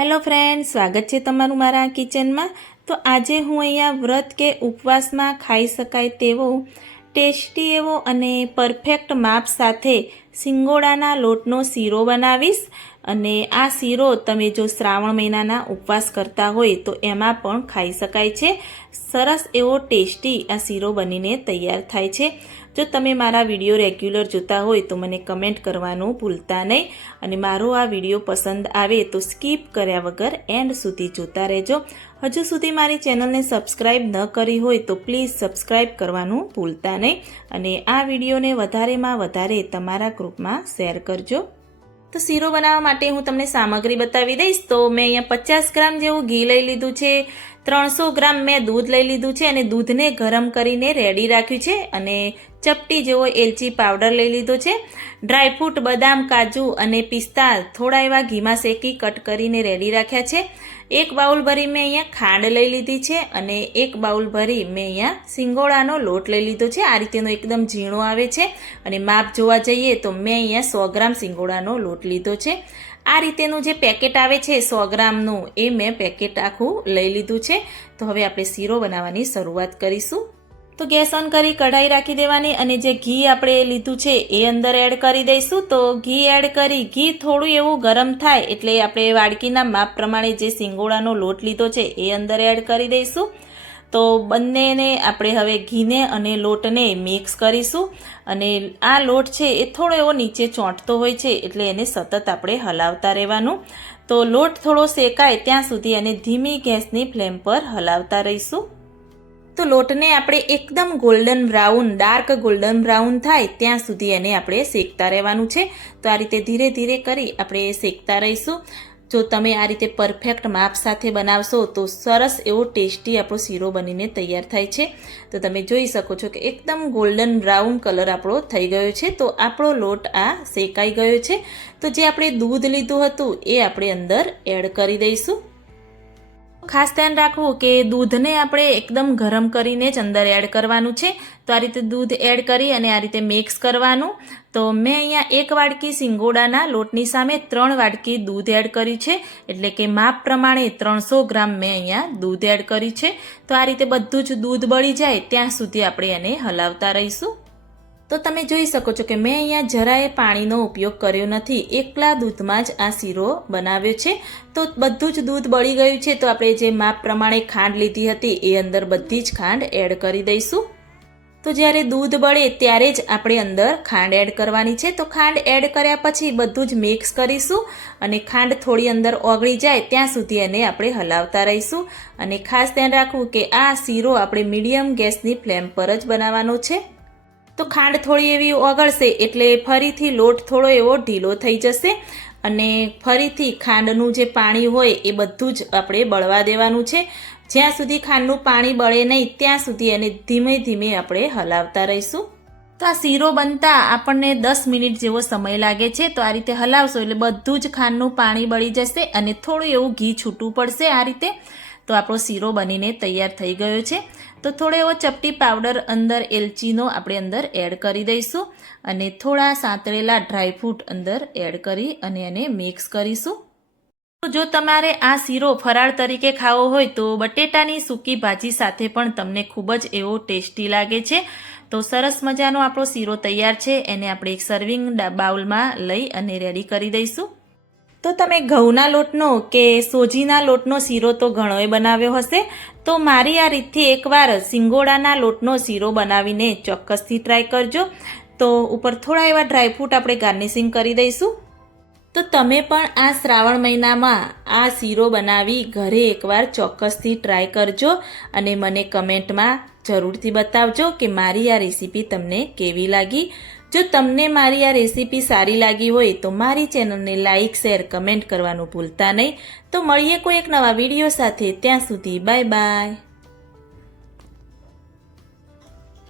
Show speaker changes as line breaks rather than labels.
Hello friend, સ્વાગત છે તમારું મારા કિચનમાં. તો આજે હું અહીંયા વ્રત કે ઉપવાસમાં ખાઈ શકાય તેવો ટેસ્ટી એવો અને પરફેક્ટ માપ સાથે સિંગોડાના લોટનો શીરો બનાવીશ. અને આ શીરો તમે જો શ્રાવણ મહિનાના ઉપવાસ કરતા હોય તો એમાં પણ ખાઈ શકાય છે. સરસ એવો ટેસ્ટી આ શીરો બનીને તૈયાર થાય છે. જો તમે મારા વીડિયો રેગ્યુલર જોતા હોય તો મને કમેન્ટ કરવાનું ભૂલતા નહીં. અને મારો આ વીડિયો પસંદ આવે તો સ્કીપ કર્યા વગર એન્ડ સુધી જોતા રહેજો. હજુ સુધી મારી ચેનલને સબસ્ક્રાઈબ ન કરી હોય તો પ્લીઝ સબસ્ક્રાઈબ કરવાનું ભૂલતા નહીં. અને આ વિડીયોને વધારેમાં વધારે તમારા ગ્રુપમાં શેર કરજો. તો શીરો બનાવવા માટે હું તમને સામગ્રી બતાવી દઈશ. તો મેં અહીંયા પચાસ ગ્રામ જેવું ઘી લઈ લીધું છે. ત્રણસો ગ્રામ મેં દૂધ લઈ લીધું છે અને દૂધને ગરમ કરીને રેડી રાખ્યું છે અને ચપટી જેવો એલચી પાવડર લઈ લીધો છે. ડ્રાયફ્રૂટ બદામ, કાજુ અને પિસ્તા થોડા એવા ઘીમાં શેકી કટ કરીને રેડી રાખ્યા છે. એક બાઉલ ભરી મેં અહીંયા ખાંડ લઈ લીધી છે અને એક બાઉલ ભરી મેં અહીંયા સિંગોડાનો લોટ લઈ લીધો છે. આ રીતેનો એકદમ ઝીણો આવે છે અને માપ જોવા જઈએ તો મેં અહીંયા સો ગ્રામ સિંગોળાનો લોટ લીધો છે. આ રીતેનું જે પેકેટ આવે છે સો ગ્રામનું, એ મેં પેકેટ આખું લઈ લીધું છે. તો હવે આપણે શીરો બનાવવાની શરૂઆત કરીશું. તો ગેસ ઓન કરી કઢાઈ રાખી દેવાની અને જે ઘી આપણે લીધું છે એ અંદર એડ કરી દઈશું. તો ઘી એડ કરી, ઘી થોડું એવું ગરમ થાય એટલે આપણે વાડકીના માપ પ્રમાણે જે સિંગોડાનો લોટ લીધો છે એ અંદર એડ કરી દઈશું. તો બંનેને આપણે હવે ઘીને અને લોટને મિક્સ કરીશું. અને આ લોટ છે એ થોડો એવો નીચે ચોંટતો હોય છે એટલે એને સતત આપણે હલાવતા રહેવાનું. તો લોટ થોડો શેકાય ત્યાં સુધી એને ધીમી ગેસની ફ્લેમ પર હલાવતા રહીશું. તો લોટને આપણે એકદમ golden brown, dark golden brown થાય ત્યાં સુધી એને આપણે શેકતા રહેવાનું છે. તો આ રીતે ધીરે ધીરે કરી આપણે શેકતા રહીશું. જો તમે આ રીતે પરફેક્ટ માપ સાથે બનાવશો તો સરસ એવો ટેસ્ટી આપણો શીરો બનીને તૈયાર થાય છે. તો તમે જોઈ શકો છો કે એકદમ ગોલ્ડન બ્રાઉન કલર આપણો થઈ ગયો છે. તો આપણો લોટ આ શેકાઈ ગયો છે. તો જે આપણે દૂધ લીધું હતું એ આપણે અંદર એડ કરી દઈશું. ખાસ ધ્યાન રાખવું કે દૂધને આપણે એકદમ ગરમ કરીને જ અંદર એડ કરવાનું છે. તો આ રીતે દૂધ એડ કરી અને આ રીતે મિક્સ કરવાનું. તો મેં અહીંયા એક વાડકી સિંગોડાના લોટની સામે ત્રણ વાડકી દૂધ એડ કર્યું છે. એટલે કે માપ પ્રમાણે ત્રણસો ગ્રામ મેં અહીંયા દૂધ એડ કર્યું છે. તો આ રીતે બધું જ દૂધ બળી જાય ત્યાં સુધી આપણે એને હલાવતા રહીશું. તો તમે જોઈ શકો છો કે મેં અહીંયા જરાય પાણીનો ઉપયોગ કર્યો નથી. એકલા દૂધમાં જ આ શીરો બનાવ્યો છે. તો બધું જ દૂધ બળી ગયું છે. તો આપણે જે માપ પ્રમાણે ખાંડ લીધી હતી એ અંદર બધી જ ખાંડ એડ કરી દઈશું. તો જ્યારે દૂધ બળે ત્યારે જ આપણે અંદર ખાંડ એડ કરવાની છે. તો ખાંડ એડ કર્યા પછી બધું જ મિક્સ કરીશું અને ખાંડ થોડી અંદર ઓગળી જાય ત્યાં સુધી એને આપણે હલાવતા રહીશું. અને ખાસ ધ્યાન રાખવું કે આ શીરો આપણે મીડિયમ ગેસની ફ્લેમ પર જ બનાવવાનો છે. તો ખાંડ થોડી એવી ઓગળશે એટલે ફરીથી લોટ થોડો એવો ઢીલો થઈ જશે અને ફરીથી ખાંડનું જે પાણી હોય એ બધું જ આપણે બળવા દેવાનું છે. જ્યાં સુધી ખાંડનું પાણી બળે નહીં, ત્યાં સુધી એને ધીમે ધીમે આપણે હલાવતા રહીશું. તો આ શીરો બનતા આપણને દસ મિનિટ જેવો સમય લાગે છે, તો આ રીતે હલાવશો એટલે બધું જ ખાંડનું પાણી બળી જશે અને થોડું એવું ઘી છૂટું પડશે આ રીતે. તો આપણો શીરો બનીને તૈયાર થઈ ગયો છે. તો થોડો એવો ચપટી પાવડર અંદર એલચીનો આપણે અંદર એડ કરી દઈશું અને થોડા સાંતળેલા ડ્રાયફ્રૂટ અંદર એડ કરી અને એને મિક્સ કરીશું. જો તમારે આ શીરો ફરાળ તરીકે ખાવો હોય તો બટેટાની સૂકી ભાજી સાથે પણ તમને ખૂબ જ એવો ટેસ્ટી લાગે છે. તો સરસ મજાનો આપણો શીરો તૈયાર છે. એને આપણે એક સર્વિંગ બાઉલમાં લઈ અને રેડી કરી દઈશું. તો તમે ઘઉંના લોટનો કે સોજીના લોટનો શીરો તો ઘણોય બનાવ્યો હશે. તો મારી આ રીતથી એકવાર સિંગોડાના લોટનો શીરો બનાવીને ચોક્કસથી ટ્રાય કરજો. તો ઉપર થોડા એવા ડ્રાયફ્રૂટ આપણે ગાર્નિશિંગ કરી દઈશું. તો તમે પણ આ શ્રાવણ મહિનામાં આ શીરો બનાવી ઘરે એકવાર ચોક્કસથી ટ્રાય કરજો અને મને કમેન્ટમાં જરૂરથી બતાવજો કે મારી આ રેસીપી તમને કેવી લાગી. જો તમને મારી આ રેસીપી સારી લાગી હોય તો મારી ચેનલને લાઇક શેર કમેન્ટ કરવાનું ભૂલતા નહીં. તો મળીએ કોઈ એક નવા વીડિયો સાથે. ત્યાં સુધી બાય બાય